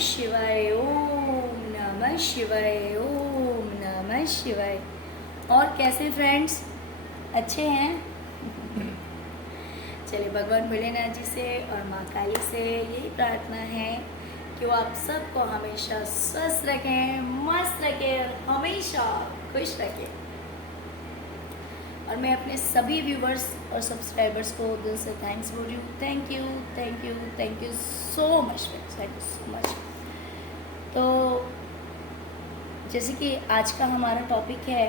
शिवाय, ओम नमः शिवाय, ओम नमः शिवाय। और कैसे फ्रेंड्स, अच्छे हैं? चलिए, भगवान भोलेनाथ जी से और माँ काली से यही प्रार्थना है कि वो आप सबको हमेशा स्वस्थ रखें, मस्त रखें और हमेशा खुश रखें। और मैं अपने सभी व्यूवर्स और सब्सक्राइबर्स को दिल से थैंक्स बोल रही हूँ। Thank you, thank you, thank you so much friends, thank you so much. तो जैसे कि आज का हमारा टॉपिक है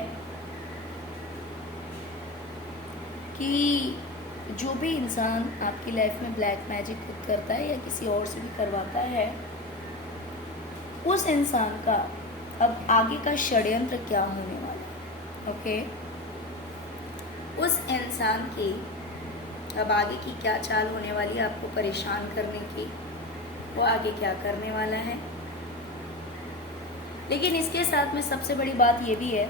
कि जो भी इंसान आपकी लाइफ में ब्लैक मैजिक खुद करता है या किसी और से भी करवाता है, उस इंसान का अब आगे का षड्यंत्र क्या होने वाला है। ओके, उस इंसान की अब आगे की क्या चाल होने वाली है आपको परेशान करने की, वो आगे क्या करने वाला है। लेकिन इसके साथ में सबसे बड़ी बात ये भी है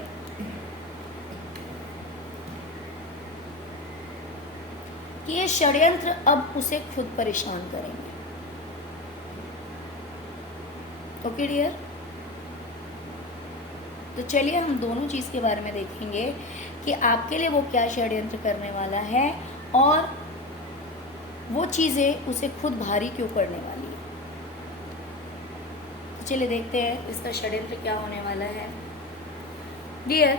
कि ये षड्यंत्र अब उसे खुद परेशान करेंगे। ओके डियर, तो चलिए हम दोनों चीज के बारे में देखेंगे कि आपके लिए वो क्या षड्यंत्र करने वाला है और वो चीजें उसे खुद भारी क्यों पड़ने वाली है। तो चलिए देखते हैं इसका षड्यंत्र क्या होने वाला है। डियर,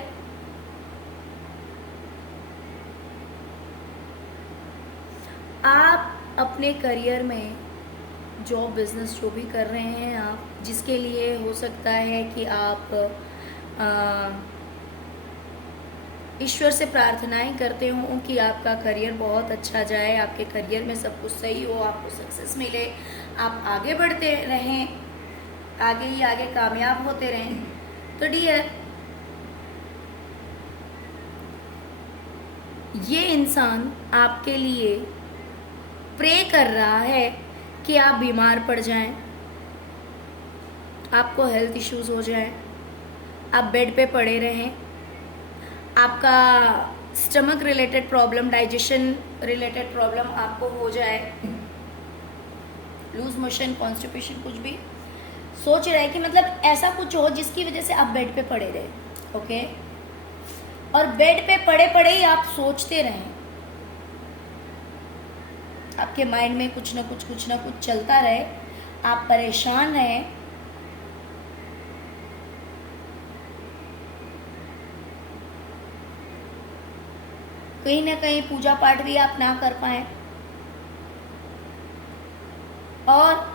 आप अपने करियर में जॉब बिजनेस जो भी कर रहे हैं आप, जिसके लिए हो सकता है कि आप ईश्वर से प्रार्थनाएं करते हो कि आपका करियर बहुत अच्छा जाए, आपके करियर में सब कुछ सही हो, आपको सक्सेस मिले, आप आगे बढ़ते रहें, आगे ही आगे कामयाब होते रहें। तो डियर, ये इंसान आपके लिए प्रे कर रहा है कि आप बीमार पड़ जाएं, आपको हेल्थ इश्यूज हो जाएं, आप बेड पे पड़े रहें, आपका stomach related problem, digestion related problem आपको हो जाए, लूज मोशन, कॉन्स्टिपेशन, कुछ भी सोच रहे हैं कि मतलब ऐसा कुछ हो जिसकी वजह से आप बेड पे पड़े रहे। ओके, और बेड पे पड़े पड़े ही आप सोचते रहें, आपके माइंड में कुछ ना कुछ चलता रहे, आप परेशान रहें, कहीं ना कहीं पूजा पाठ भी आप ना कर पाए और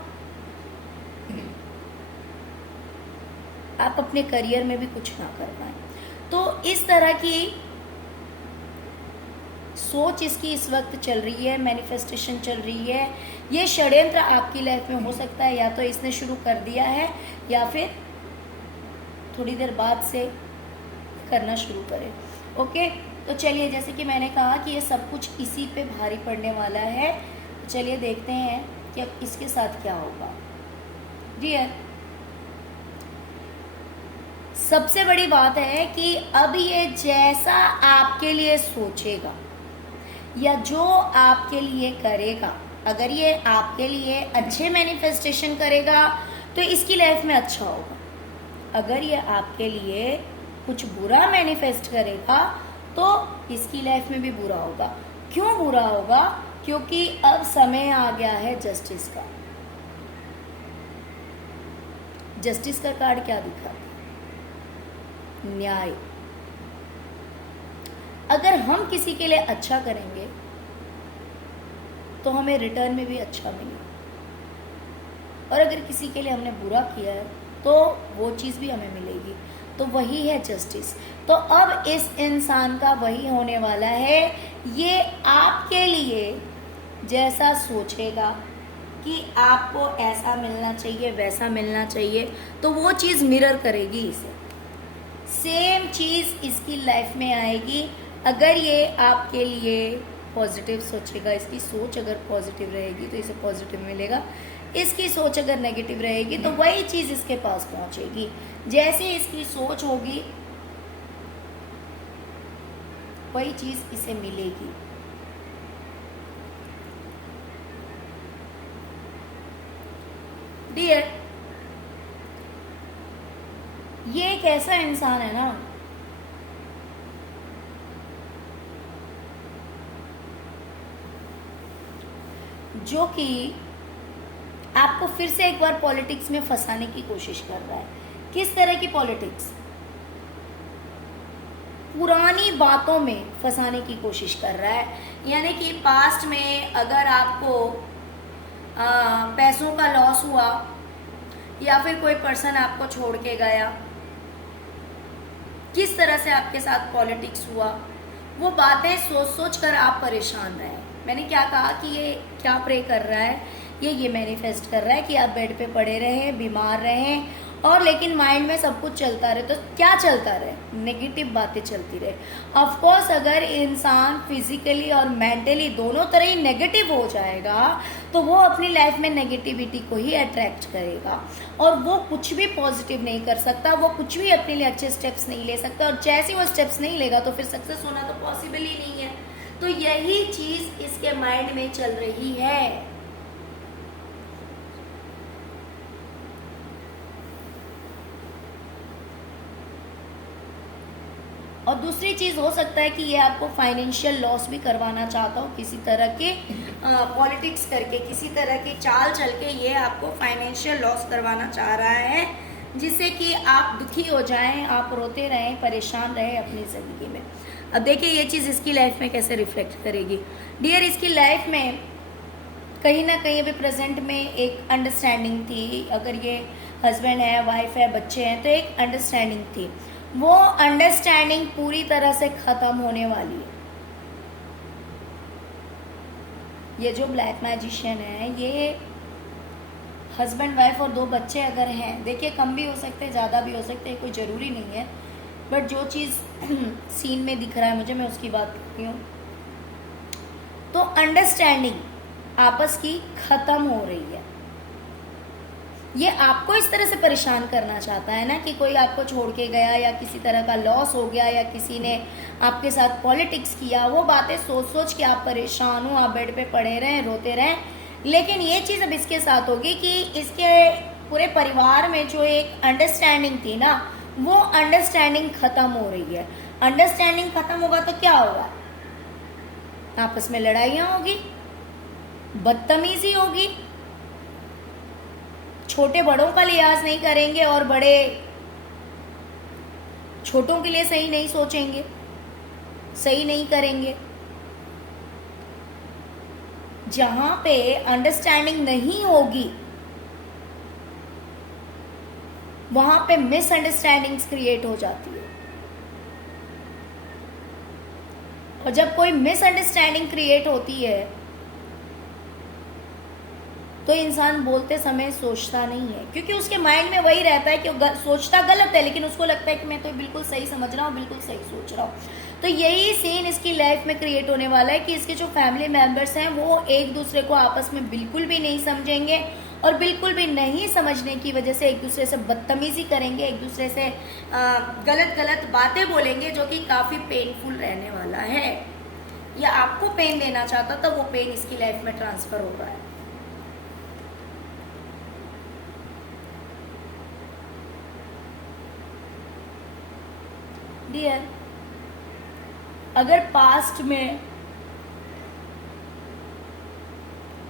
आप अपने करियर में भी कुछ ना कर पाए। तो इस तरह की सोच इसकी इस वक्त चल रही है, मैनिफेस्टेशन चल रही है। ये षड्यंत्र आपकी लाइफ में हो सकता है या तो इसने शुरू कर दिया है या फिर थोड़ी देर बाद से करना शुरू करे। ओके, तो चलिए, जैसे कि मैंने कहा कि ये सब कुछ इसी पे भारी पड़ने वाला है। तो चलिए देखते हैं कि अब इसके साथ क्या होगा। डियर, सबसे बड़ी बात है कि अब ये जैसा आपके लिए सोचेगा या जो आपके लिए करेगा, अगर ये आपके लिए अच्छे मैनिफेस्टेशन करेगा तो इसकी लाइफ में अच्छा होगा। अगर ये आपके लिए कुछ बुरा मैनिफेस्ट करेगा तो इसकी लाइफ में भी बुरा होगा। क्यों बुरा होगा? क्योंकि अब समय आ गया है जस्टिस का। जस्टिस का कार्ड क्या दिखा? न्याय। अगर हम किसी के लिए अच्छा करेंगे तो हमें रिटर्न में भी अच्छा मिलेगा, और अगर किसी के लिए हमने बुरा किया है तो वो चीज़ भी हमें मिलेगी। तो वही है जस्टिस। तो अब इस इंसान का वही होने वाला है। ये आपके लिए जैसा सोचेगा कि आपको ऐसा मिलना चाहिए, वैसा मिलना चाहिए, तो वो चीज़ मिरर करेगी इसे। सेम चीज़ इसकी लाइफ में आएगी। अगर ये आपके लिए पॉजिटिव सोचेगा, इसकी सोच अगर पॉजिटिव रहेगी तो इसे पॉजिटिव मिलेगा। इसकी सोच अगर नेगेटिव रहेगी तो वही चीज़ इसके पास पहुंचेगी। जैसे इसकी सोच होगी वही चीज़ इसे मिलेगी। डियर, ये एक ऐसा इंसान है ना जो कि आपको फिर से एक बार पॉलिटिक्स में फंसाने की कोशिश कर रहा है। किस तरह की पॉलिटिक्स? पुरानी बातों में फंसाने की कोशिश कर रहा है। यानी कि पास्ट में अगर आपको पैसों का लॉस हुआ या फिर कोई पर्सन आपको छोड़ के गया, किस तरह से आपके साथ पॉलिटिक्स हुआ, वो बातें सोच सोच कर आप परेशान रहे। मैंने क्या कहा कि ये क्या प्रे कर रहा है, ये मैनिफेस्ट कर रहा है कि आप बेड पे पड़े रहें, बीमार रहें, और लेकिन माइंड में सब कुछ चलता रहे। तो क्या चलता रहे? नेगेटिव बातें चलती रहे। ऑफ कोर्स अगर इंसान फिजिकली और मेंटली दोनों तरह ही नेगेटिव हो जाएगा तो वो अपनी लाइफ में नेगेटिविटी को ही अट्रैक्ट करेगा और वो कुछ भी पॉजिटिव नहीं कर सकता, वो कुछ भी अपने लिए अच्छे स्टेप्स नहीं ले सकता, और जैसे वो स्टेप्स नहीं लेगा तो फिर सक्सेस होना तो पॉसिबल ही नहीं है। तो यही चीज इसके माइंड में चल रही है। और दूसरी चीज हो सकता है कि ये आपको फाइनेंशियल लॉस भी करवाना चाहता हो, किसी तरह के पॉलिटिक्स करके, किसी तरह की चाल चल के ये आपको फाइनेंशियल लॉस करवाना चाह रहा है, जिससे कि आप दुखी हो जाएं, आप रोते रहें, परेशान रहें अपनी जिंदगी में। अब देखिए ये चीज इसकी लाइफ में कैसे रिफ्लेक्ट करेगी। डियर, इसकी लाइफ में कहीं ना कहीं अभी प्रेजेंट में एक अंडरस्टैंडिंग थी। अगर ये हस्बैंड है, वाइफ है, बच्चे हैं, तो एक अंडरस्टैंडिंग थी। वो अंडरस्टैंडिंग पूरी तरह से खत्म होने वाली है। ये जो ब्लैक मैजिशियन है, ये हस्बैंड वाइफ और 2 बच्चे अगर हैं, देखिए कम भी हो सकते हैं, ज़्यादा भी हो सकते हैं, कोई ज़रूरी नहीं है, बट जो चीज़ सीन में दिख रहा है मुझे, मैं उसकी बात करती हूँ। तो अंडरस्टैंडिंग आपस की खत्म हो रही है। ये आपको इस तरह से परेशान करना चाहता है ना कि कोई आपको छोड़ के गया या किसी तरह का लॉस हो गया या किसी ने आपके साथ पॉलिटिक्स किया, वो बातें सोच सोच के आप परेशान हो, आप बेड पे पड़े रहें, रोते रहें। लेकिन ये चीज़ अब इसके साथ होगी कि इसके पूरे परिवार में जो एक अंडरस्टैंडिंग थी ना, वो अंडरस्टैंडिंग खत्म हो रही है। अंडरस्टैंडिंग खत्म होगा तो क्या होगा? आपस में लड़ाइयाँ होगी, बदतमीजी होगी, छोटे बड़ों का लिहाज नहीं करेंगे और बड़े छोटों के लिए सही नहीं सोचेंगे, सही नहीं करेंगे। जहां पे अंडरस्टैंडिंग नहीं होगी वहां पे मिसअंडरस्टैंडिंग्स क्रिएट हो जाती है, और जब कोई मिसअंडरस्टैंडिंग क्रिएट होती है तो इंसान बोलते समय सोचता नहीं है, क्योंकि उसके माइंड में वही रहता है कि वो सोचता गलत है, लेकिन उसको लगता है कि मैं तो बिल्कुल सही समझ रहा हूँ, बिल्कुल सही सोच रहा हूँ। तो यही सीन इसकी लाइफ में क्रिएट होने वाला है कि इसके जो फैमिली मेंबर्स हैं वो एक दूसरे को आपस में बिल्कुल भी नहीं समझेंगे, और बिल्कुल भी नहीं समझने की वजह से एक दूसरे से बदतमीजी करेंगे, एक दूसरे से गलत गलत बातें बोलेंगे, जो कि काफ़ी पेनफुल रहने वाला है। या आपको पेन देना चाहता था, वो पेन इसकी लाइफ में ट्रांसफर हो रहा है। डियर, अगर पास्ट में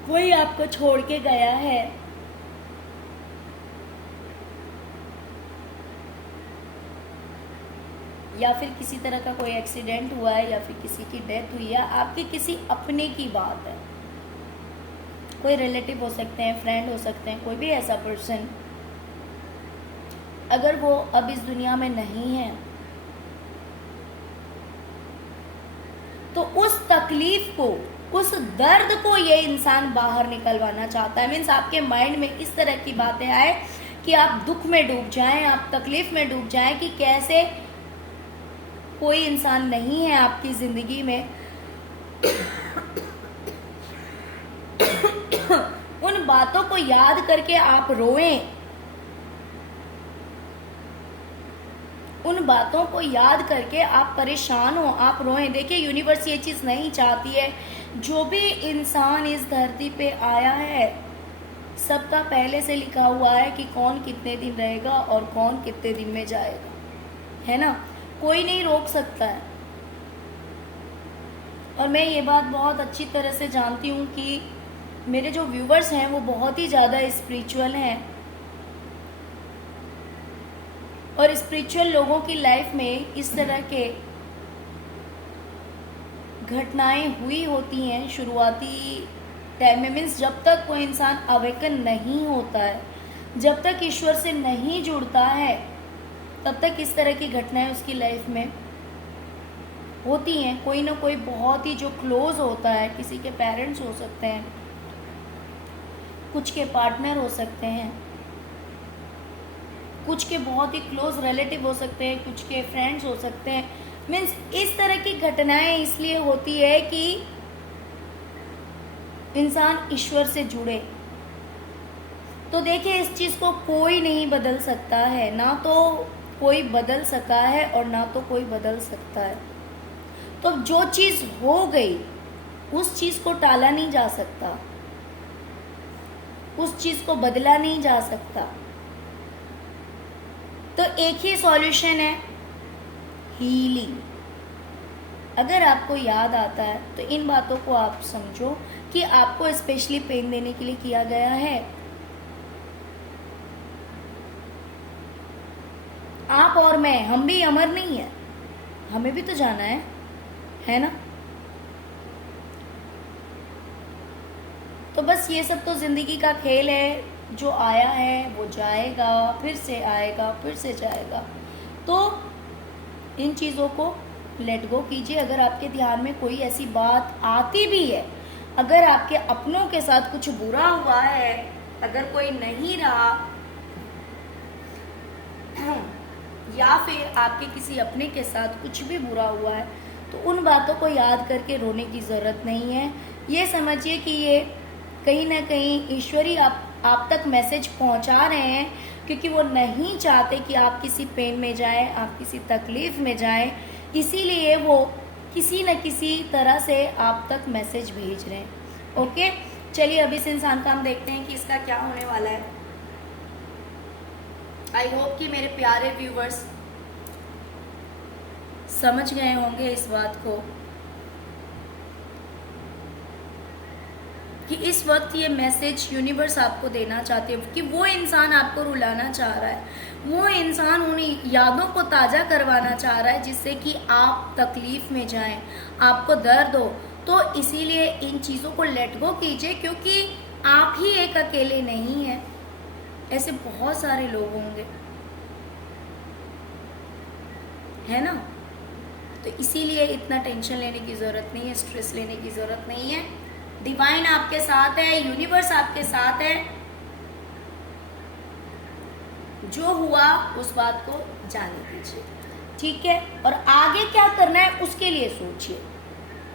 कोई आपको छोड़ के गया है या फिर किसी तरह का कोई एक्सीडेंट हुआ है या फिर किसी की डेथ हुई है, आपके किसी अपने की बात है, कोई रिलेटिव हो सकते हैं, फ्रेंड हो सकते हैं, कोई भी ऐसा पर्सन, अगर वो अब इस दुनिया में नहीं है तो उस तकलीफ को, उस दर्द को ये इंसान बाहर निकलवाना चाहता है। मीन्स आपके माइंड में इस तरह की बातें आए कि आप दुख में डूब जाएं, आप तकलीफ में डूब जाएं कि कैसे कोई इंसान नहीं है आपकी जिंदगी में। उन बातों को याद करके आप रोएं, उन बातों को याद करके आप परेशान हो, आप रोएं। देखिए यूनिवर्स ये चीज़ नहीं चाहती है। जो भी इंसान इस धरती पे आया है सबका पहले से लिखा हुआ है कि कौन कितने दिन रहेगा और कौन कितने दिन में जाएगा, है ना। कोई नहीं रोक सकता है। और मैं ये बात बहुत अच्छी तरह से जानती हूँ कि मेरे जो व्यूवर्स हैं वो बहुत ही ज़्यादा स्पिरिचुअल हैं, और स्पिरिचुअल लोगों की लाइफ में इस तरह के घटनाएं हुई होती हैं शुरुआती टाइम में। मीन्स जब तक कोई इंसान अवेकन नहीं होता है, जब तक ईश्वर से नहीं जुड़ता है, तब तक इस तरह की घटनाएं उसकी लाइफ में होती हैं। कोई ना कोई बहुत ही जो क्लोज होता है, किसी के पेरेंट्स हो सकते हैं, कुछ के पार्टनर हो सकते हैं, कुछ के बहुत ही क्लोज रिलेटिव हो सकते हैं, कुछ के फ्रेंड्स हो सकते हैं। मीन्स इस तरह की घटनाएं इसलिए होती है कि इंसान ईश्वर से जुड़े। तो देखिए, इस चीज़ को कोई नहीं बदल सकता है, ना तो कोई बदल सका है और ना तो कोई बदल सकता है। तो जो चीज़ हो गई उस चीज़ को टाला नहीं जा सकता, उस चीज़ को बदला नहीं जा सकता। तो एक ही सॉल्यूशन है, हीलिंग। अगर आपको याद आता है तो इन बातों को आप समझो कि आपको स्पेशली पेन देने के लिए किया गया है। आप और मैं, हम भी अमर नहीं है, हमें भी तो जाना है ना। तो बस ये सब तो जिंदगी का खेल है, जो आया है वो जाएगा, फिर से आएगा, फिर से जाएगा। तो इन चीज़ों को लेट गो कीजिए। अगर आपके ध्यान में कोई ऐसी बात आती भी है, अगर आपके अपनों के साथ कुछ बुरा हुआ है, अगर कोई नहीं रहा, या फिर आपके किसी अपने के साथ कुछ भी बुरा हुआ है, तो उन बातों को याद करके रोने की ज़रूरत नहीं है। ये समझिए कि ये कहीं ना कहीं ईश्वर ही आप तक मैसेज पहुंचा रहे हैं, क्योंकि वो नहीं चाहते कि आप किसी पेन में जाएं, आप किसी तकलीफ में जाएं। इसीलिए वो किसी न किसी तरह से आप तक मैसेज भेज रहे हैं। ओके, चलिए अब इस इंसान का हम देखते हैं कि इसका क्या होने वाला है। आई होप कि मेरे प्यारे व्यूवर्स समझ गए होंगे इस बात को कि इस वक्त ये मैसेज यूनिवर्स आपको देना चाहते हो कि वो इंसान आपको रुलाना चाह रहा है, वो इंसान उन यादों को ताज़ा करवाना चाह रहा है जिससे कि आप तकलीफ में जाएं, आपको दर्द हो। तो इसीलिए इन चीज़ों को लेट गो कीजिए, क्योंकि आप ही एक अकेले नहीं हैं, ऐसे बहुत सारे लोग होंगे, है ना। तो इसीलिए इतना टेंशन लेने की ज़रूरत नहीं है, स्ट्रेस लेने की ज़रूरत नहीं है। डिवाइन आपके साथ है, यूनिवर्स आपके साथ है। जो हुआ उस बात को जाने दीजिए, ठीक है। और आगे क्या करना है उसके लिए सोचिए।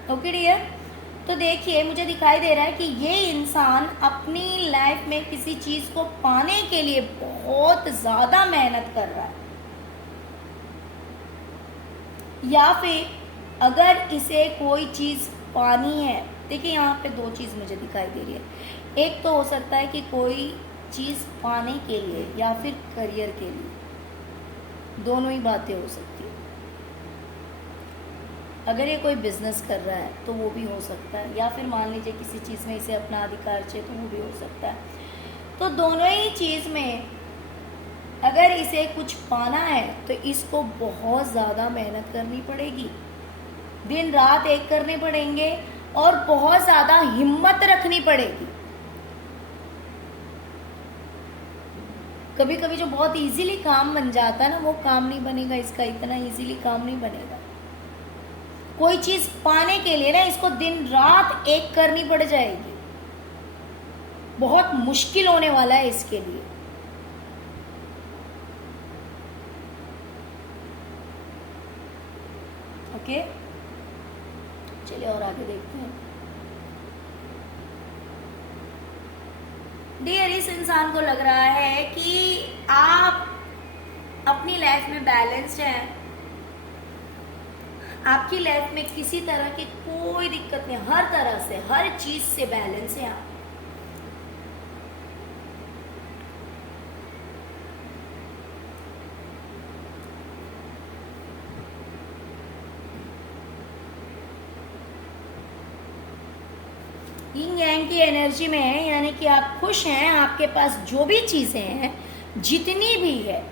Okay dear. तो देखिए, मुझे दिखाई दे रहा है कि ये इंसान अपनी लाइफ में किसी चीज़ को पाने के लिए बहुत ज़्यादा मेहनत कर रहा है, या फिर अगर इसे कोई चीज़ पानी है। देखिए, यहाँ पे दो चीज़ मुझे दिखाई दे रही है। एक तो हो सकता है कि कोई चीज़ पाने के लिए या फिर करियर के लिए, दोनों ही बातें हो सकती है। अगर ये कोई बिजनेस कर रहा है तो वो भी हो सकता है, या फिर मान लीजिए किसी चीज़ में इसे अपना अधिकार चाहिए तो वो भी हो सकता है। तो दोनों ही चीज़ में अगर इसे कुछ पाना है तो इसको बहुत ज़्यादा मेहनत करनी पड़ेगी, दिन रात एक करने पड़ेंगे और बहुत ज़्यादा हिम्मत रखनी पड़ेगी। कभी कभी जो बहुत इजीली काम बन जाता है ना, वो काम नहीं बनेगा, इसका इतना इजीली काम नहीं बनेगा। कोई चीज़ पाने के लिए ना इसको दिन रात एक करनी पड़ जाएगी, बहुत मुश्किल होने वाला है इसके लिए। ओके, चलिए और आगे देखते हैं। डियर, इस इंसान को लग रहा है कि आप अपनी लाइफ में बैलेंस्ड हैं, आपकी लाइफ में किसी तरह की कोई दिक्कत नहीं, हर तरह से, हर चीज से बैलेंस है आप। यिंग यांग की एनर्जी में है, यानी कि आप खुश हैं, आपके पास जो भी चीजें हैं, जितनी भी है,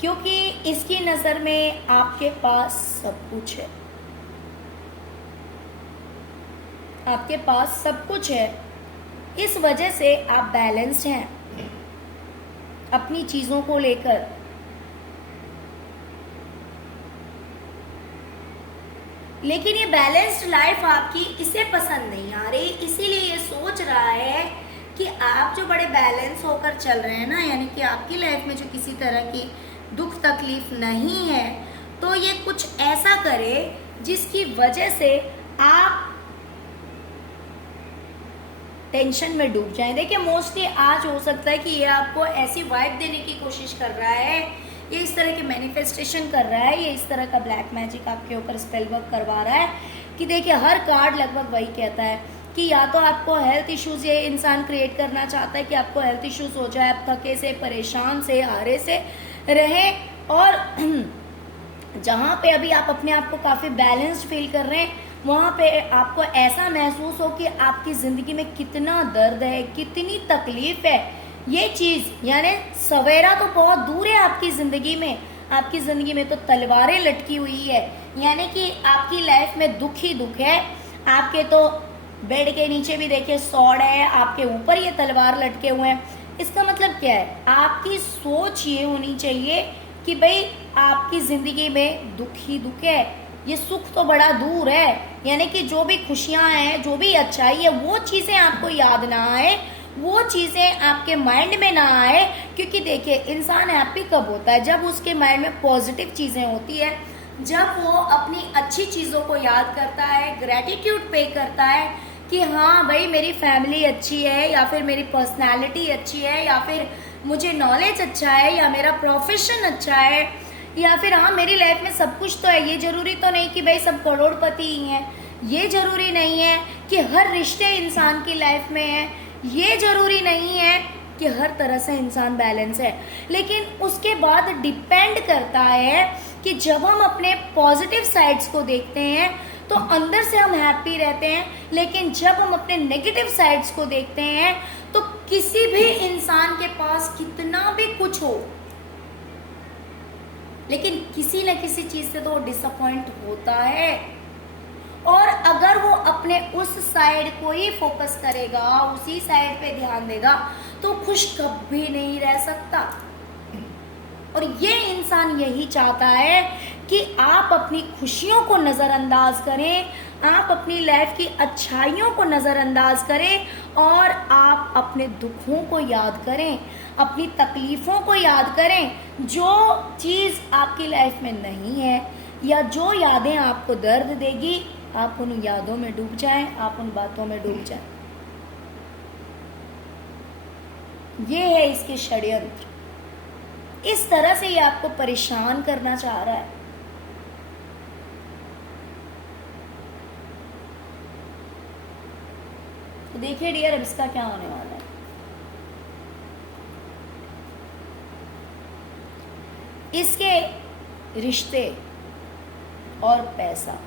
क्योंकि इसकी नजर में आपके पास सब कुछ है, आपके पास सब कुछ है। इस वजह से आप बैलेंस्ड हैं अपनी चीजों को लेकर। लेकिन ये बैलेंस्ड लाइफ आपकी इसे पसंद नहीं आ रही, इसीलिए ये सोच रहा है कि आप जो बड़े बैलेंस होकर चल रहे हैं ना, यानी कि आपकी लाइफ में जो किसी तरह की दुख तकलीफ नहीं है, तो ये कुछ ऐसा करे जिसकी वजह से आप टेंशन में डूब जाएं। देखिए मोस्टली आज हो सकता है कि ये आपको ऐसी वाइब देने की कोशिश कर रहा है, ये इस तरह की मैनिफेस्टेशन कर रहा है, ये इस तरह का ब्लैक मैजिक आपके ऊपर स्पेल वर्क करवा रहा है कि देखिए हर कार्ड लगभग वही कहता है कि या तो आपको हेल्थ इश्यूज ये इंसान क्रिएट करना चाहता है कि आपको हेल्थ इश्यूज हो जाए, आप थके से, परेशान से, हारे से रहें, और जहाँ पे अभी आप अपने आप को काफी बैलेंस्ड फील कर रहे हैं, वहां पे आपको ऐसा महसूस हो कि आपकी जिंदगी में कितना दर्द है, कितनी तकलीफ है। ये चीज यानी सवेरा तो बहुत दूर है आपकी जिंदगी में, आपकी जिंदगी में तो तलवारें लटकी हुई है, यानी कि आपकी लाइफ में दुख ही दुख है। आपके तो बेड के नीचे भी देखिए सॉड है, आपके ऊपर ये तलवार लटके हुए हैं। इसका मतलब क्या है? आपकी सोच ये होनी चाहिए कि भाई आपकी जिंदगी में दुख ही दुख है, ये सुख तो बड़ा दूर है, यानी कि जो भी खुशियां हैं, जो भी अच्छाई है, वो चीजें आपको याद ना आए, वो चीजें आपके माइंड में ना आए। क्योंकि देखिए इंसान हैप्पी कब होता है? जब उसके माइंड में पॉजिटिव चीजें होती है, जब वो अपनी अच्छी चीजों को याद करता है, ग्रेटिट्यूड पे करता है कि हाँ भाई मेरी फैमिली अच्छी है, या फिर मेरी पर्सनैलिटी अच्छी है, या फिर मुझे नॉलेज अच्छा है, या मेरा प्रोफेशन अच्छा है, या फिर हाँ मेरी लाइफ में सब कुछ तो है। ये जरूरी तो नहीं कि भाई सब करोड़पति ही हैं, ये जरूरी नहीं है कि हर रिश्ते इंसान की लाइफ में है, ये जरूरी नहीं है कि हर तरह से इंसान बैलेंस है। लेकिन उसके बाद डिपेंड करता है कि जब हम अपने पॉजिटिव साइड्स को देखते हैं तो अंदर से हम हैप्पी रहते हैं, लेकिन जब हम अपने नेगेटिव साइड्स को देखते हैं तो किसी भी इंसान के पास कितना भी कुछ हो, लेकिन किसी न किसी चीज से तो वो डिसअपॉइंट होता है। और अगर वो अपने उस साइड को ही फोकस करेगा, उसी साइड पे ध्यान देगा, तो खुश कभी नहीं रह सकता। और ये इंसान यही चाहता है कि आप अपनी खुशियों को नजरअंदाज करें, आप अपनी लाइफ की अच्छाइयों को नजरअंदाज करें, और आप अपने दुखों को याद करें, अपनी तकलीफों को याद करें। जो चीज आपकी लाइफ में नहीं है, या जो यादें आपको दर्द देगी, आप उन यादों में डूब जाएं, आप उन बातों में डूब जाएं। ये है इसके षड्यंत्र। इस तरह से ये आपको परेशान करना चाह रहा है। तो देखिए डियर, अब इसका क्या होने वाला है। इसके रिश्ते और पैसा,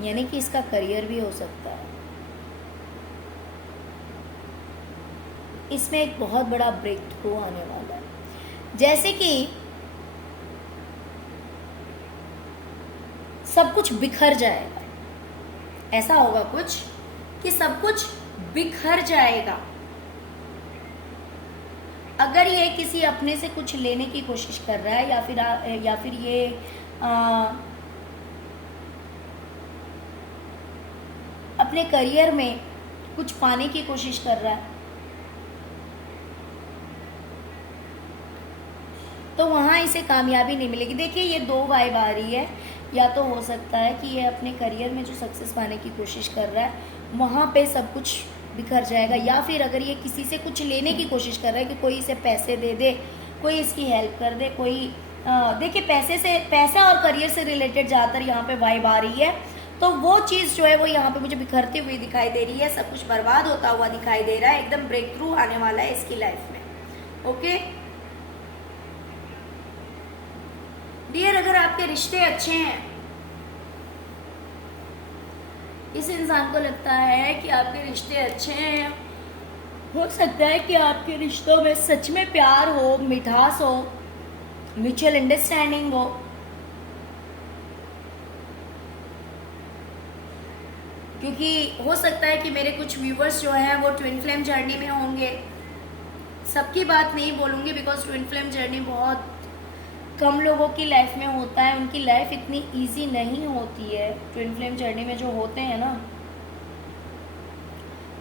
यानी कि इसका करियर भी हो सकता है। इसमें एक बहुत बड़ा ब्रेक थ्रू आने वाला है। जैसे कि सब कुछ बिखर जाएगा, ऐसा होगा कुछ कि सब कुछ बिखर जाएगा। अगर ये किसी अपने से कुछ लेने की कोशिश कर रहा है, या फिर ये अपने करियर में कुछ पाने की कोशिश कर रहा है, तो वहां इसे कामयाबी नहीं मिलेगी। देखिए ये दो वाइब आ रही है। या तो हो सकता है कि ये अपने करियर में जो सक्सेस पाने की कोशिश कर रहा है वहां पे सब कुछ बिखर जाएगा, या फिर अगर ये किसी से कुछ लेने की कोशिश कर रहा है कि कोई इसे पैसे दे दे, कोई इसकी हेल्प कर दे, कोई देखिए पैसा और करियर से रिलेटेड ज़्यादातर यहाँ पे वाइब आ रही है। तो वो चीज़ जो है वो यहाँ पे मुझे बिखरती हुई दिखाई दे रही है, सब कुछ बर्बाद होता हुआ दिखाई दे रहा है। एकदम ब्रेक थ्रू आने वाला है इसकी लाइफ में। ओके डियर, अगर आपके रिश्ते अच्छे हैं इस इंसान को लगता है कि आपके रिश्ते अच्छे हैं, हो सकता है कि आपके रिश्तों में सच में प्यार हो, मिठास हो, म्यूचुअल अंडरस्टैंडिंग हो, क्योंकि हो सकता है कि मेरे कुछ व्यूवर्स जो हैं वो ट्विन फ्लेम जर्नी में होंगे। सबकी बात नहीं बोलूँगी बिकॉज ट्विन फ्लेम जर्नी बहुत कम लोगों की लाइफ में होता है, उनकी लाइफ इतनी इजी नहीं होती है। ट्विन फ्लेम जर्नी में जो होते हैं ना,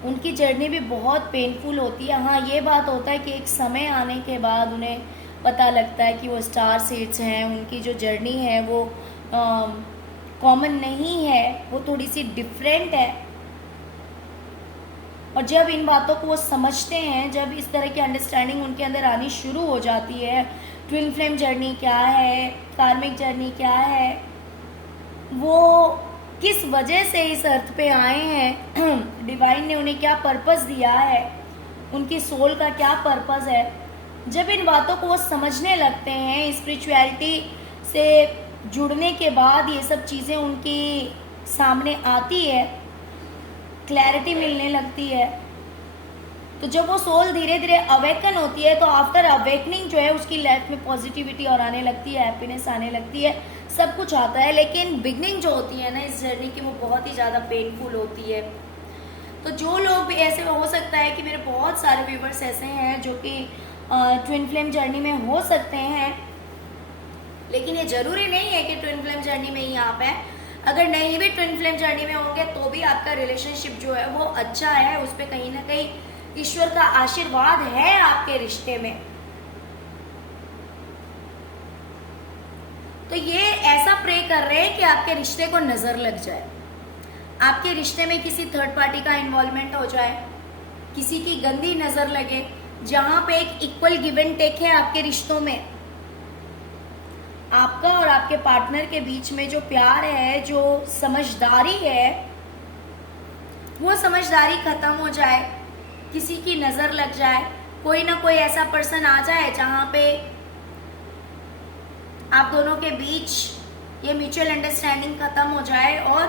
उनकी जर्नी भी बहुत पेनफुल होती है। हाँ, ये बात होता है कि एक समय आने के बाद उन्हें पता लगता है कि वो स्टार सीड्स हैं, उनकी जो जर्नी है वो कॉमन नहीं है, वो थोड़ी सी डिफरेंट है। और जब इन बातों को वो समझते हैं, जब इस तरह की अंडरस्टैंडिंग उनके अंदर आनी शुरू हो जाती है, ट्विन फ्लेम जर्नी क्या है, कार्मिक जर्नी क्या है, वो किस वजह से इस अर्थ पे आए हैं, डिवाइन ने उन्हें क्या पर्पस दिया है, उनकी सोल का क्या पर्पस है, जब इन बातों को वो समझने लगते हैं, स्पिरिचुअलिटी से जुड़ने के बाद ये सब चीज़ें उनकी सामने आती है, क्लैरिटी मिलने लगती है, तो जब वो सोल धीरे धीरे अवेकन होती है, तो आफ्टर अवेकनिंग जो है उसकी लाइफ में पॉजिटिविटी और आने लगती है, हैप्पीनेस आने लगती है, सब कुछ आता है। लेकिन बिगनिंग जो होती है ना इस जर्नी की, वो बहुत ही ज़्यादा पेनफुल होती है। तो जो लोग भी ऐसे, हो सकता है कि मेरे बहुत सारे व्यूवर्स ऐसे हैं जो कि ट्विन फ्लेम जर्नी में हो सकते हैं, लेकिन ये जरूरी नहीं है कि ट्विन फ्लेम जर्नी में ही आप हैं। अगर नहीं भी ट्विन फ्लेम जर्नी में होंगे तो भी आपका रिलेशनशिप जो है वो अच्छा है, उस पर कहीं ना कहीं ईश्वर का आशीर्वाद है आपके रिश्ते में। तो ये ऐसा प्रे कर रहे हैं कि आपके रिश्ते को नजर लग जाए, आपके रिश्ते में किसी थर्ड पार्टी का इन्वॉल्वमेंट हो जाए, किसी की गंदी नजर लगे, जहां पे एक इक्वल गिव एंड टेक है आपके रिश्तों में, आपका और आपके पार्टनर के बीच में जो प्यार है, जो समझदारी है, वो समझदारी खत्म हो जाए, किसी की नजर लग जाए, कोई ना कोई ऐसा पर्सन आ जाए जहां पे आप दोनों के बीच ये म्यूचुअल अंडरस्टैंडिंग खत्म हो जाए और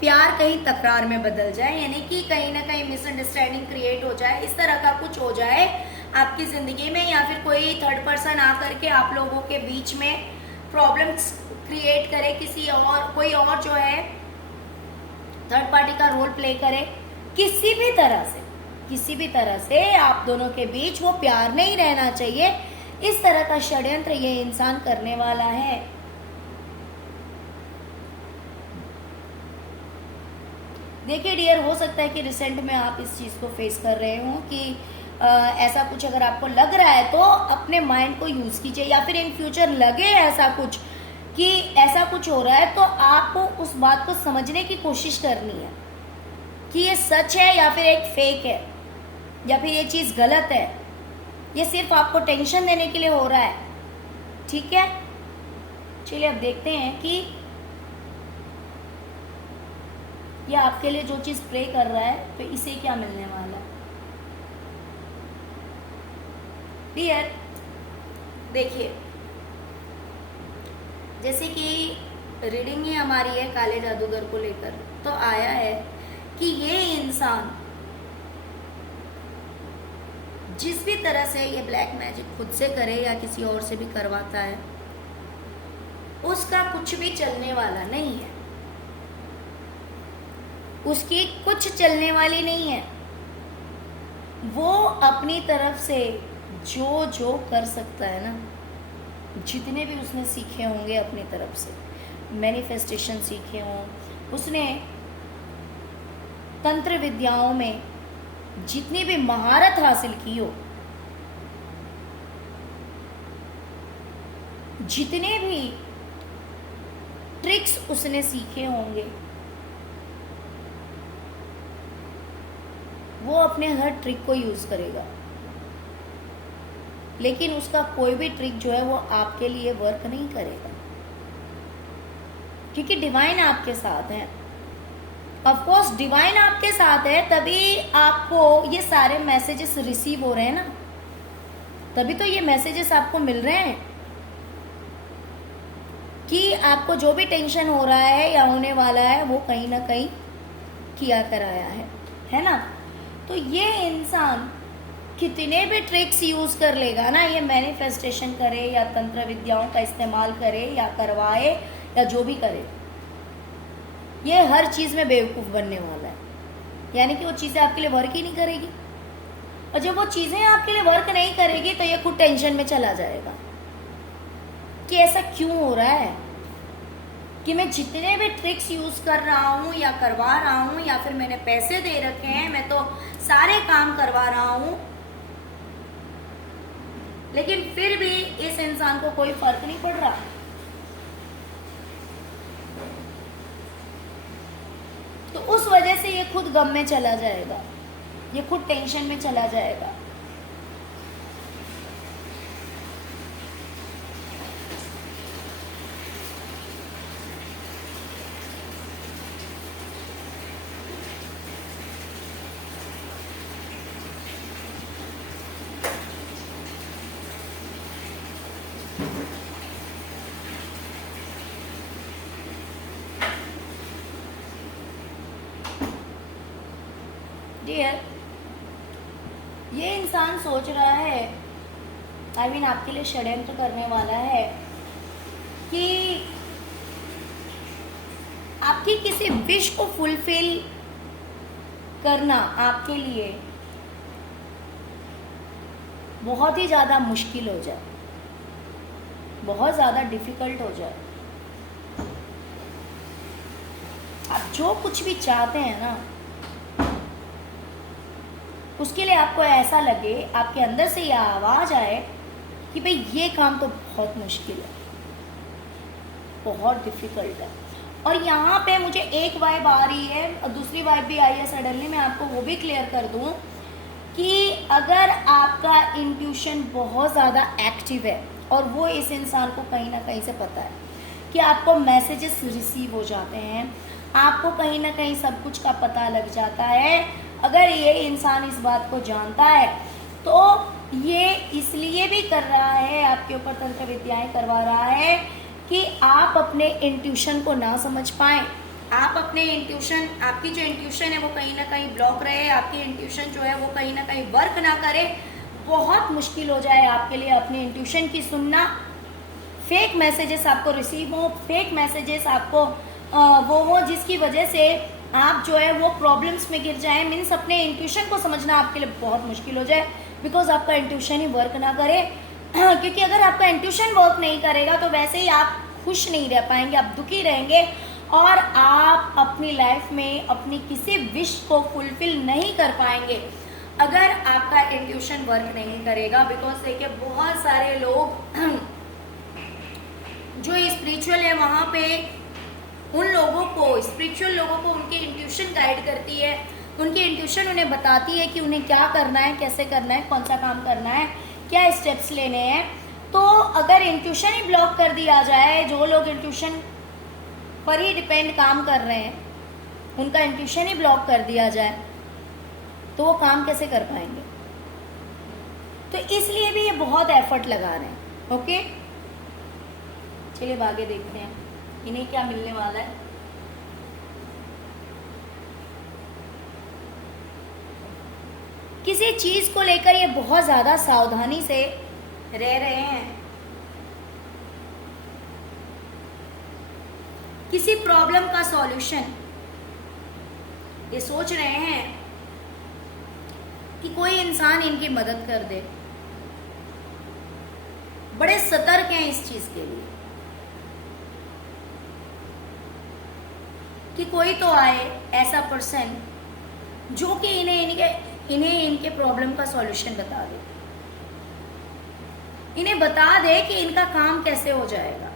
प्यार कहीं तकरार में बदल जाए, यानी कि कहीं ना कहीं मिसअंडरस्टैंडिंग क्रिएट हो जाए, इस तरह का कुछ हो जाए आपकी जिंदगी में, या फिर कोई थर्ड पर्सन आकर के आप लोगों के बीच में प्रॉब्लम्स क्रिएट करे, किसी और कोई और जो है थर्ड पार्टी का रोल प्ले करे, किसी भी तरह से आप दोनों के बीच वो प्यार नहीं रहना चाहिए। इस तरह का षड्यंत्र ये इंसान करने वाला है। देखिए डियर, हो सकता है कि रिसेंट में आप इस चीज को फेस कर रहे हो कि ऐसा कुछ अगर आपको लग रहा है तो अपने माइंड को यूज कीजिए, या फिर इन फ्यूचर लगे ऐसा कुछ कि ऐसा कुछ हो रहा है, तो आपको उस बात को समझने की कोशिश करनी है कि ये सच है या फिर एक फेक है, या फिर ये चीज गलत है, ये सिर्फ आपको टेंशन देने के लिए हो रहा है। ठीक है, चलिए अब देखते हैं कि ये आपके लिए जो चीज प्रे कर रहा है तो इसे क्या मिलने वाला है। डियर देखिए, जैसे कि रीडिंग ही हमारी है काले जादूगर को लेकर, तो आया है कि ये इंसान जिस भी तरह से ये ब्लैक मैजिक खुद से करे या किसी और से भी करवाता है, उसका कुछ भी चलने वाला नहीं है, उसकी कुछ चलने वाली नहीं है। वो अपनी तरफ से जो जो कर सकता है ना, जितने भी उसने सीखे होंगे अपनी तरफ से, मैनिफेस्टेशन सीखे हों, उसने तंत्र विद्याओं में जितनी भी महारत हासिल की हो, जितने भी ट्रिक्स उसने सीखे होंगे, वो अपने हर ट्रिक को यूज करेगा, लेकिन उसका कोई भी ट्रिक जो है वो आपके लिए वर्क नहीं करेगा, क्योंकि डिवाइन आपके साथ है। ऑफ कोर्स डिवाइन आपके साथ है, तभी आपको ये सारे मैसेजेस रिसीव हो रहे हैं ना, तभी तो ये मैसेजेस आपको मिल रहे हैं कि आपको जो भी टेंशन हो रहा है या होने वाला है वो कहीं ना कहीं किया कराया है ना। तो ये इंसान कितने भी ट्रिक्स यूज कर लेगा ना, ये मैनिफेस्टेशन करे या तंत्र विद्याओं का इस्तेमाल करे या करवाए या जो भी करे, ये हर चीज में बेवकूफ बनने वाला है। यानी कि वो चीजें आपके लिए वर्क ही नहीं करेगी, और जब वो चीजें आपके लिए वर्क नहीं करेगी तो ये खुद टेंशन में चला जाएगा कि ऐसा क्यों हो रहा है कि मैं जितने भी ट्रिक्स यूज कर रहा हूं या करवा रहा हूं या फिर मैंने पैसे दे रखे हैं, मैं तो सारे काम करवा रहा हूं, लेकिन फिर भी इस इंसान को कोई फर्क नहीं पड़ रहा। तो उस वजह से ये खुद गम में चला जाएगा, ये खुद टेंशन में चला जाएगा। डियर, ये इंसान सोच रहा है, आई मीन आपके लिए षड्यंत्र करने वाला है कि आपकी किसी विश को फुलफिल करना आपके लिए बहुत ही ज्यादा मुश्किल हो जाए, बहुत ज्यादा डिफिकल्ट हो जाए। आप जो कुछ भी चाहते हैं ना, उसके लिए आपको ऐसा लगे, आपके अंदर से यह आवाज आए कि भाई ये काम तो बहुत मुश्किल है, बहुत डिफिकल्ट है। और यहाँ पे मुझे एक वाइब आ रही है और दूसरी वाइब भी आई है सडनली, मैं आपको वो भी क्लियर कर दूं कि अगर आपका इंट्यूशन बहुत ज़्यादा एक्टिव है और वो इस इंसान को कहीं ना कहीं से पता है कि आपको मैसेजेस रिसीव हो जाते हैं, आपको कहीं ना कहीं सब कुछ का पता लग जाता है, अगर ये इंसान इस बात को जानता है तो ये इसलिए भी कर रहा है, आपके ऊपर तंत्र विद्याएं करवा रहा है कि आप अपने इंट्यूशन को ना समझ पाए, आप अपने इंट्यूशन, आपकी जो इंट्यूशन है वो कहीं ना कहीं ब्लॉक रहे, आपकी इंट्यूशन जो है वो कहीं ना कहीं वर्क ना करे, बहुत मुश्किल हो जाए आपके लिए अपने इंट्यूशन की सुनना। फेक मैसेजेस आपको रिसीव हो, फेक मैसेजेस आपको वो हो जिसकी वजह से आप जो है वो प्रॉब्लम्स में गिर जाए, मीन्स अपने इंट्यूशन को समझना आपके लिए बहुत मुश्किल हो जाए, बिकॉज आपका इंट्यूशन ही वर्क ना करे। क्योंकि अगर आपका इंट्यूशन वर्क नहीं करेगा तो वैसे ही आप खुश नहीं रह पाएंगे, आप दुखी रहेंगे और आप अपनी लाइफ में अपनी किसी विश को फुलफिल नहीं कर पाएंगे अगर आपका इंट्यूशन वर्क नहीं करेगा। बिकॉज देखिए बहुत सारे लोग जो स्पिरिचुअल है वहां पे उन लोगों को, स्पिरिचुअल लोगों को उनकी इंट्यूशन गाइड करती है, उनकी इंट्यूशन उन्हें बताती है कि उन्हें क्या करना है, कैसे करना है, कौन सा काम करना है, क्या स्टेप्स लेने हैं। तो अगर इंट्यूशन ही ब्लॉक कर दिया जाए, जो लोग इंट्यूशन पर ही डिपेंड काम कर रहे हैं, उनका इंट्यूशन ही ब्लॉक कर दिया जाए तो वो काम कैसे कर पाएंगे। तो इसलिए भी ये बहुत एफर्ट लगा रहे हैं। ओके, चलिए आगे देखते हैं इन्हें क्या मिलने वाला है। किसी चीज को लेकर ये बहुत ज्यादा सावधानी से रह रहे हैं, किसी प्रॉब्लम का सॉल्यूशन ये सोच रहे हैं कि कोई इंसान इनकी मदद कर दे, बड़े सतर्क हैं इस चीज के लिए कि कोई तो आए ऐसा पर्सन जो कि इन्हें इनके प्रॉब्लम का सॉल्यूशन बता दे, इन्हें बता दे कि इनका काम कैसे हो जाएगा।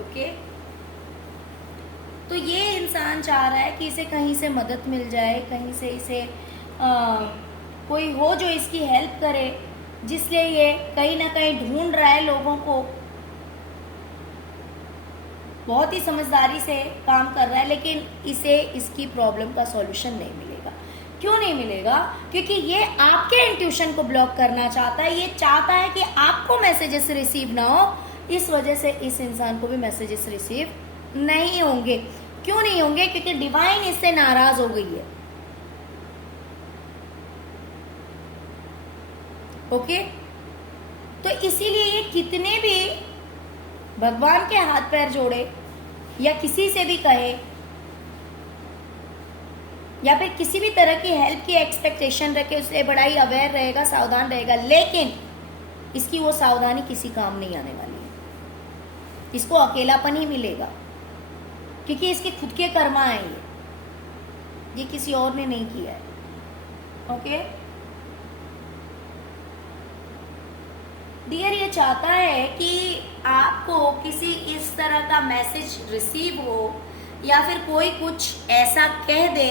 ओके, तो ये इंसान चाह रहा है कि इसे कहीं से मदद मिल जाए, कहीं से इसे कोई हो जो इसकी हेल्प करे, जिसलिए ये कहीं ना कहीं ढूंढ रहा है लोगों को बहुत ही समझदारी से काम कर रहा है, लेकिन इसे इसकी प्रॉब्लम का सॉल्यूशन नहीं मिलेगा। क्यों नहीं मिलेगा? क्योंकि ये आपके इंट्यूशन को ब्लॉक करना चाहता है, ये चाहता है कि आपको मैसेजेस रिसीव ना हो, इस वजह से इस इंसान को भी मैसेजेस रिसीव नहीं होंगे। क्यों नहीं होंगे? क्योंकि डिवाइन इससे नाराज हो गई है। ओके, तो इसीलिए ये कितने भी भगवान के हाथ पैर जोड़े या किसी से भी कहे या फिर किसी भी तरह की हेल्प की एक्सपेक्टेशन रखे, उससे बड़ा ही अवेयर रहेगा, सावधान रहेगा, लेकिन इसकी वो सावधानी किसी काम नहीं आने वाली है। इसको अकेलापन ही मिलेगा, क्योंकि इसके खुद के कर्मा है, ये किसी और ने नहीं किया है। ओके डियर, ये चाहता है कि आपको किसी इस तरह का मैसेज रिसीव हो या फिर कोई कुछ ऐसा कह दे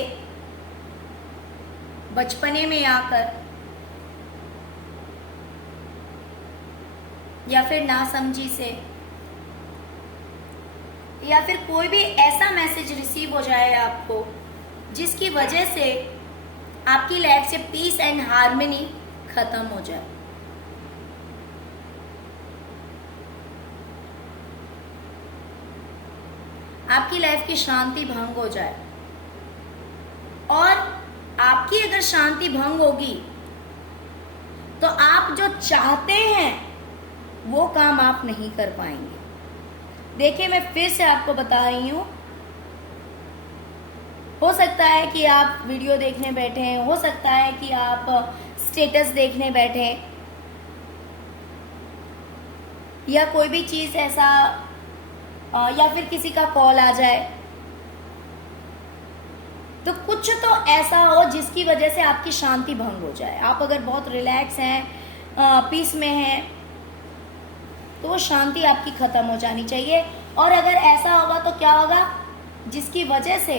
बचपने में आकर, या फिर नासमझी से, या फिर कोई भी ऐसा मैसेज रिसीव हो जाए आपको जिसकी वजह से आपकी लाइफ से पीस एंड हार्मनी खत्म हो जाए। आपकी लाइफ की शांति भंग हो जाए, और आपकी अगर शांति भंग होगी तो आप जो चाहते हैं वो काम आप नहीं कर पाएंगे। देखिए, मैं फिर से आपको बता रही हूं, हो सकता है कि आप वीडियो देखने बैठे हैं, हो सकता है कि आप स्टेटस देखने बैठे हैं, या कोई भी चीज ऐसा, या फिर किसी का कॉल आ जाए, तो कुछ तो ऐसा हो जिसकी वजह से आपकी शांति भंग हो जाए। आप अगर बहुत रिलैक्स हैं, पीस में हैं, तो वो शांति आपकी खत्म हो जानी चाहिए। और अगर ऐसा होगा तो क्या होगा? जिसकी वजह से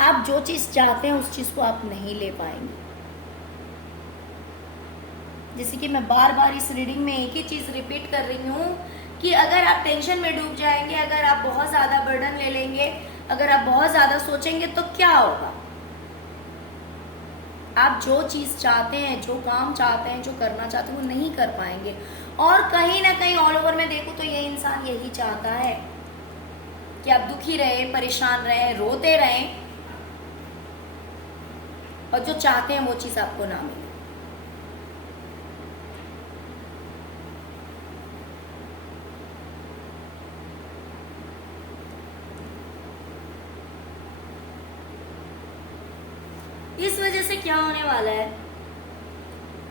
आप जो चीज चाहते हैं उस चीज को आप नहीं ले पाएंगे। जैसे कि मैं बार बार इस रीडिंग में एक ही चीज रिपीट कर रही हूं कि अगर आप टेंशन में डूब जाएंगे, अगर आप बहुत ज्यादा बर्डन ले लेंगे, अगर आप बहुत ज्यादा सोचेंगे, तो क्या होगा? आप जो चीज चाहते हैं, जो काम चाहते हैं, जो करना चाहते हैं, वो नहीं कर पाएंगे। और कहीं ना कहीं ऑल ओवर में देखो तो ये इंसान यही चाहता है कि आप दुखी रहे, परेशान रहे, रोते रहें, और जो चाहते हैं वो चीज आपको ना मिले। इस वजह से क्या होने वाला है?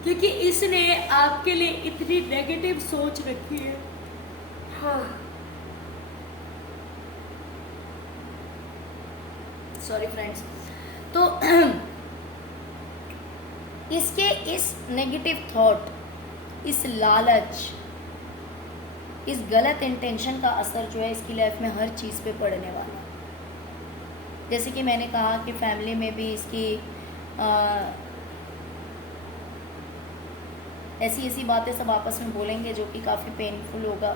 क्योंकि इसने आपके लिए इतनी नेगेटिव सोच रखी है। Sorry friends. तो इसके इस नेगेटिव थॉट, इस लालच, इस गलत इंटेंशन का असर जो है इसकी लाइफ में हर चीज पे पड़ने वाला है। जैसे कि मैंने कहा कि फैमिली में भी इसकी ऐसी ऐसी बातें सब आपस में बोलेंगे जो कि काफ़ी पेनफुल होगा।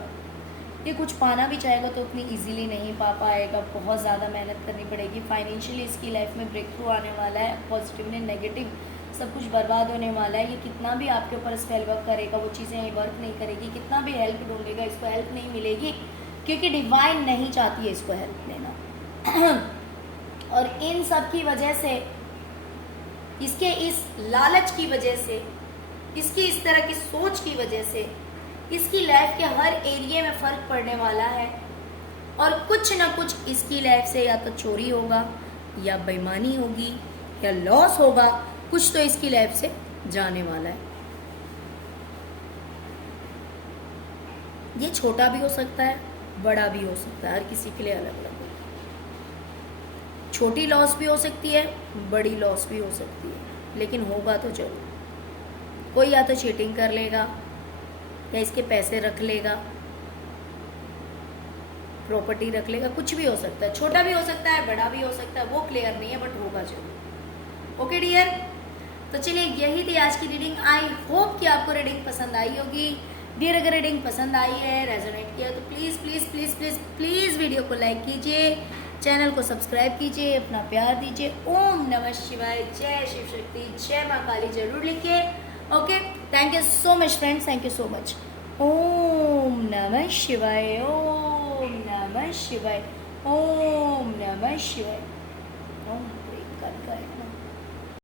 ये कुछ पाना भी चाहेगा तो उतनी इजीली नहीं पा पाएगा, बहुत ज़्यादा मेहनत करनी पड़ेगी। फाइनेंशियली इसकी लाइफ में ब्रेक थ्रू आने वाला है, पॉजिटिव ने नेगेटिव सब कुछ बर्बाद होने वाला है। ये कितना भी आपके ऊपर स्पेल वर्क करेगा वो चीज़ें वर्क नहीं करेगी, कितना भी हेल्प ढूंढेगा इसको हेल्प नहीं मिलेगी, क्योंकि डिवाइन नहीं चाहती है इसको हेल्प लेना। और इन सब की वजह से, इसके इस लालच की वजह से, इसकी इस तरह की सोच की वजह से इसकी लाइफ के हर एरिया में फर्क पड़ने वाला है। और कुछ ना कुछ इसकी लाइफ से या तो चोरी होगा, या बेईमानी होगी, या लॉस होगा, कुछ तो इसकी लाइफ से जाने वाला है। ये छोटा भी हो सकता है, बड़ा भी हो सकता है, हर किसी के लिए अलग अलग होता है। छोटी लॉस भी हो सकती है, बड़ी लॉस भी हो सकती है, लेकिन होगा तो जरूर। कोई या तो चीटिंग कर लेगा, या इसके पैसे रख लेगा, प्रॉपर्टी रख लेगा, कुछ भी हो सकता है। छोटा भी हो सकता है, बड़ा भी हो सकता है, वो क्लियर नहीं है, बट होगा जरूर। ओके डियर, तो चलिए यही थी आज की रीडिंग। आई होप कि आपको रीडिंग पसंद आई होगी। डियर अगर रीडिंग पसंद आई है, रेजोनेट किया तो please please please please please video को लाइक कीजिए, चैनल को सब्सक्राइब कीजिए, अपना प्यार दीजिए। ओम नमः शिवाय, जय शिव शक्ति, जय माँ काली जरूर लिखिए। Okay, thank you so much friends, thank you so much. Om नमः शिवाय, ओम नमः शिवाय, ओम नमः शिवाय, ओम।